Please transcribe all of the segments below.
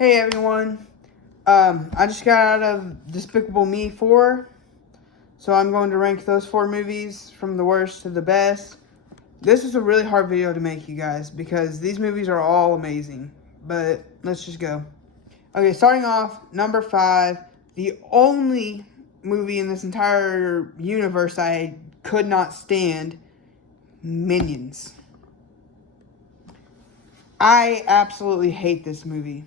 Hey everyone, I just got out of Despicable Me 4, so I'm going to rank those 4 movies from the worst to the best. This is a really hard video to make, you guys, because these movies are all amazing, but let's just go. Okay, starting off, number 5, the only movie in this entire universe I could not stand, Minions. I absolutely hate this movie.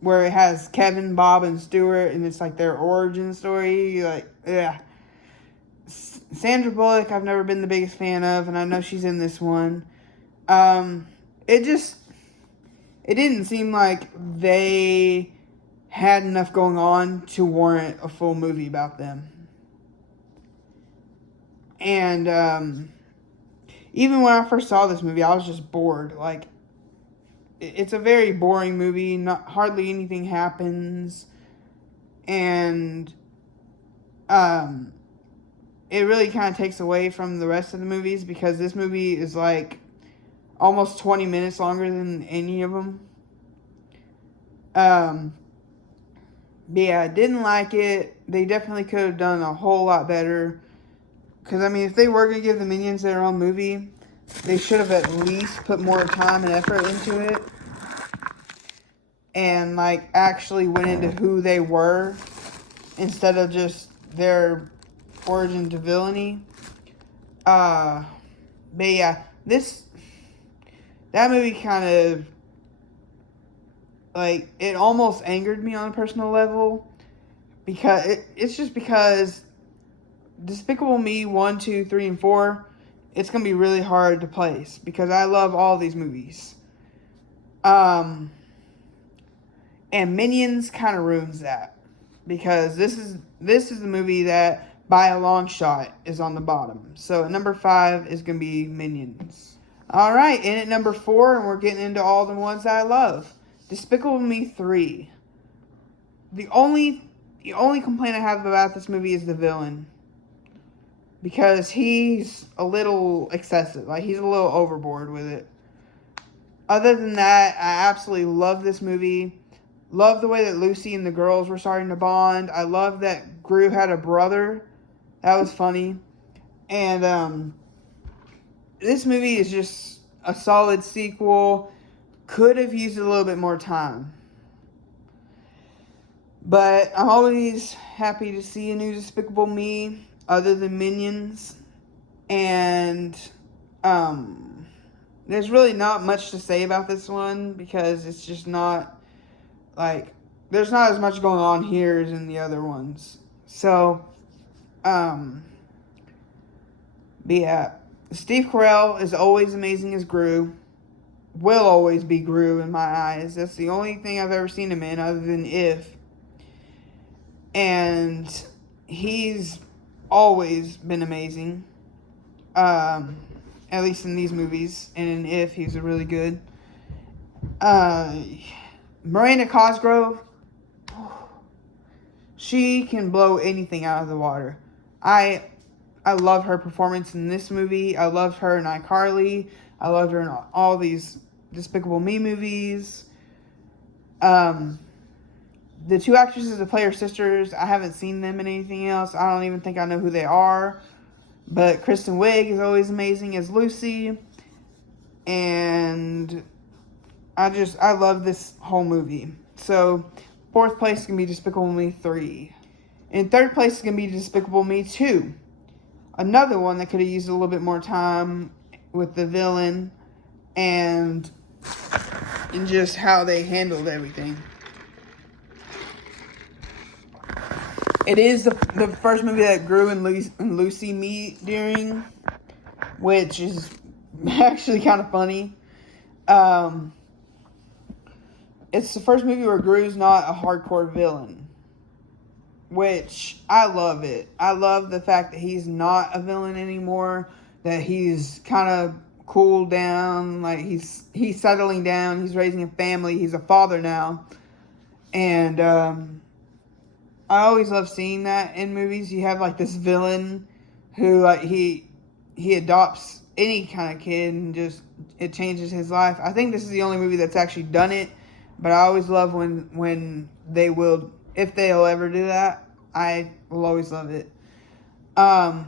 Where it has Kevin, Bob, and Stuart, and it's like their origin story. Like, yeah. Sandra Bullock, I've never been the biggest fan of, and I know she's in this one. It didn't seem like they had enough going on to warrant a full movie about them. And even when I first saw this movie, I was just bored. Like, it's a very boring movie. Hardly anything happens, and it really kind of takes away from the rest of the movies, because this movie is like almost 20 minutes longer than any of them. But yeah, I didn't like it. They definitely could have done a whole lot better. Because, I mean, if they were going to give the Minions their own movie, they should have at least put more time and effort into it. And, like, actually went into who they were instead of just their origin to villainy. But yeah, that movie kind of, like, it almost angered me on a personal level. Because, it's just because Despicable Me 1, 2, 3, and 4, it's going to be really hard to place, because I love all these movies. And Minions kind of ruins that, because this is the movie that, by a long shot, is on the bottom. So at number 5 is going to be Minions. Alright, and at number 4, and we're getting into all the ones that I love, Despicable Me 3. The only complaint I have about this movie is the villain. Because he's a little excessive. Like, he's a little overboard with it. Other than that, I absolutely love this movie. Love the way that Lucy and the girls were starting to bond. I love that Gru had a brother. That was funny. And this movie is just a solid sequel. Could have used a little bit more time. But I'm always happy to see a new Despicable Me, other than Minions. And there's really not much to say about this one, because it's just not, like, there's not as much going on here as in the other ones. So, but yeah, Steve Carell is always amazing as Gru. Will always be Gru in my eyes. That's the only thing I've ever seen him in, other than If. And he's always been amazing. At least in these movies. And in If, he's really good. Miranda Cosgrove, she can blow anything out of the water. I love her performance in this movie. I loved her in iCarly. I loved her in all these Despicable Me movies. The 2 actresses that play her sisters, I haven't seen them in anything else. I don't even think I know who they are. But Kristen Wiig is always amazing as Lucy. And I love this whole movie. So, 4th place is going to be Despicable Me 3. In 3rd place is going to be Despicable Me 2. Another one that could have used a little bit more time with the villain and just how they handled everything. It is the first movie that Gru and Lucy meet during, which is actually kind of funny. It's the first movie where Gru's not a hardcore villain, which I love it. I love the fact that he's not a villain anymore, that he's kind of cooled down, like he's settling down, he's raising a family, he's a father now. And I always love seeing that in movies. You have, like, this villain who, like, he adopts any kind of kid and just, it changes his life. I think this is the only movie that's actually done it. but I always love when they will, if they'll ever do that. I will always love it. I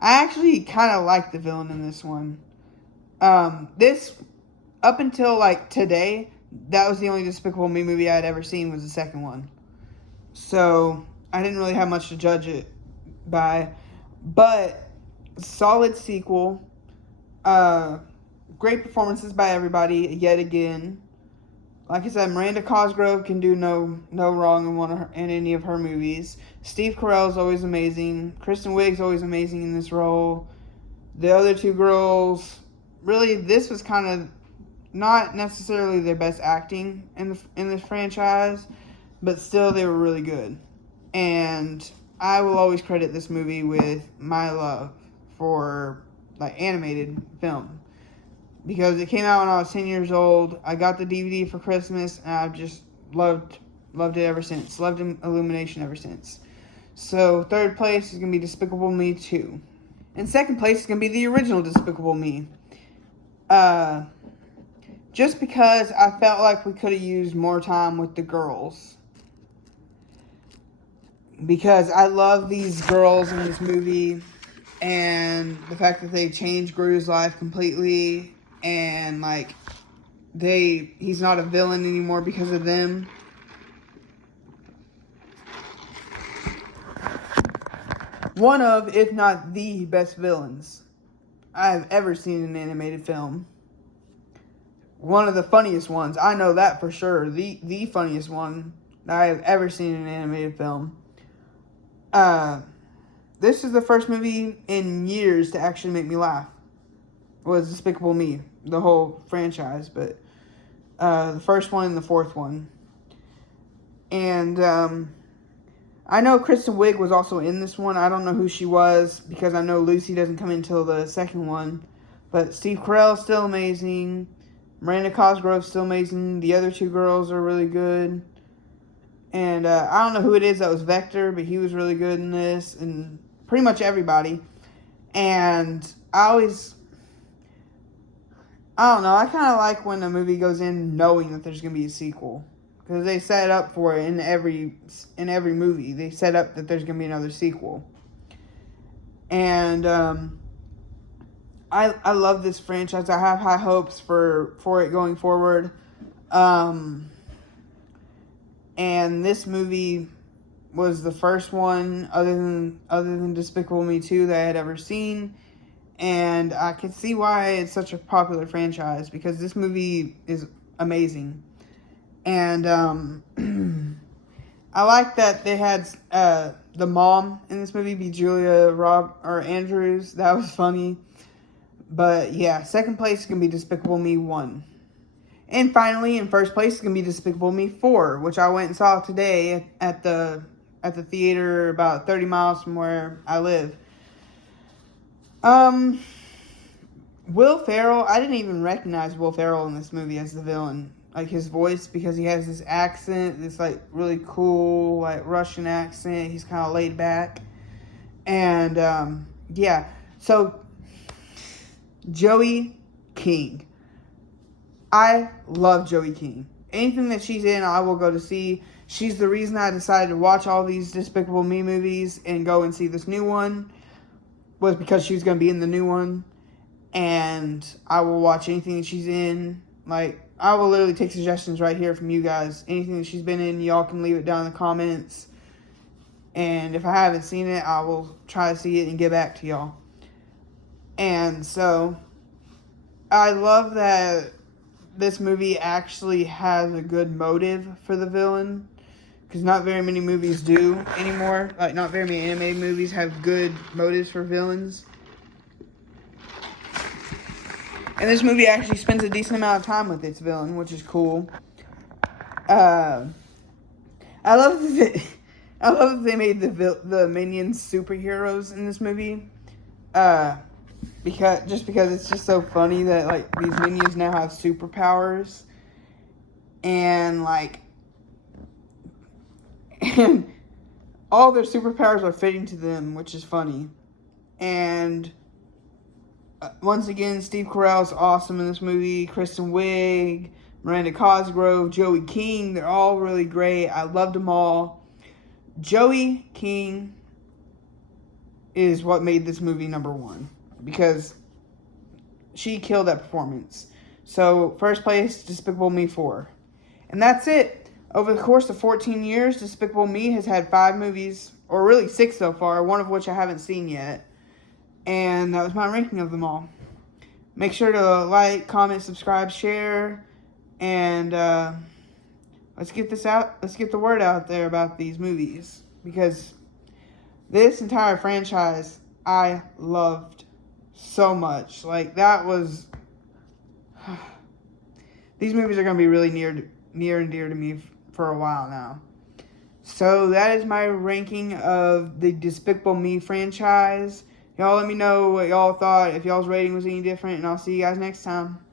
actually kind of like the villain in this one. This, up until like today, that was the only Despicable Me movie I had ever seen, was the second one. So I didn't really have much to judge it by, but solid sequel. Great performances by everybody yet again. Like I said, Miranda Cosgrove can do no wrong in any of her movies. Steve Carell is always amazing. Kristen Wiig's always amazing in this role. The other two girls, really, this was kind of not necessarily their best acting in this franchise, but still they were really good. And I will always credit this movie with my love for like animated film, because it came out when I was 10 years old. I got the DVD for Christmas, and I've just loved it ever since. Loved Illumination ever since. So third place is going to be Despicable Me 2. And second place is going to be the original Despicable Me. Just because I felt like we could have used more time with the girls. Because I love these girls in this movie, and the fact that they changed Gru's life completely, and like he's not a villain anymore because of them. One of, if not the best villains I've ever seen in an animated film. One of the funniest ones, I know that for sure. The funniest one that I have ever seen in an animated film. This is the first movie in years to actually make me laugh. Was Despicable Me, the whole franchise, but the first one and the fourth one. And I know Kristen Wiig was also in this one. I don't know who she was, because I know Lucy doesn't come in until the second one. But Steve Carell's still amazing. Miranda Cosgrove's still amazing. The other two girls are really good. And I don't know who it is that was Vector, but he was really good in this. And pretty much everybody. And I don't know, I kind of like when a movie goes in knowing that there's going to be a sequel. Because they set up for it in every movie. They set up that there's going to be another sequel. And I love this franchise. I have high hopes for it going forward. And this movie was the first one other than Despicable Me 2 that I had ever seen. And I can see why it's such a popular franchise, because this movie is amazing. And I like that they had the mom in this movie be Julia Andrews. That was funny. But yeah, second place is going to be Despicable Me 1. And finally, in first place is going to be Despicable Me 4, which I went and saw today at the theater about 30 miles from where I live. Will Ferrell, I didn't even recognize Will Ferrell in this movie as the villain. Like his voice, because he has this accent, this like really cool like Russian accent. He's kind of laid back. And yeah, so Joey King. I love Joey King. Anything that she's in, I will go to see. She's the reason I decided to watch all these Despicable Me movies and go and see this new one. Was because she was going to be in the new one. And I will watch anything that she's in. Like, I will literally take suggestions right here from you guys. Anything that she's been in, y'all can leave it down in the comments. And if I haven't seen it, I will try to see it and get back to y'all. And so, I love that this movie actually has a good motive for the villain. Because not very many movies do anymore. Like, not very many animated movies have good motives for villains. And this movie actually spends a decent amount of time with its villain, which is cool. I love that they made the Minions superheroes in this movie. Because it's just so funny that like these Minions now have superpowers. And like, and all their superpowers are fitting to them, which is funny. And once again, Steve Carell's awesome in this movie. Kristen Wiig, Miranda Cosgrove, Joey King. They're all really great. I loved them all. Joey King is what made this movie number one because she killed that performance. So, first place, Despicable Me 4. And that's it. Over the course of 14 years, Despicable Me has had 5 movies, or really 6 so far, one of which I haven't seen yet. And that was my ranking of them all. Make sure to like, comment, subscribe, share, and let's get this out. Let's get the word out there about these movies, because this entire franchise I loved so much. Like, that was... These movies are going to be really near and dear to me for a while now. So that is my ranking of the Despicable Me franchise. Y'all let me know what y'all thought, if y'all's rating was any different, and I'll see you guys next time.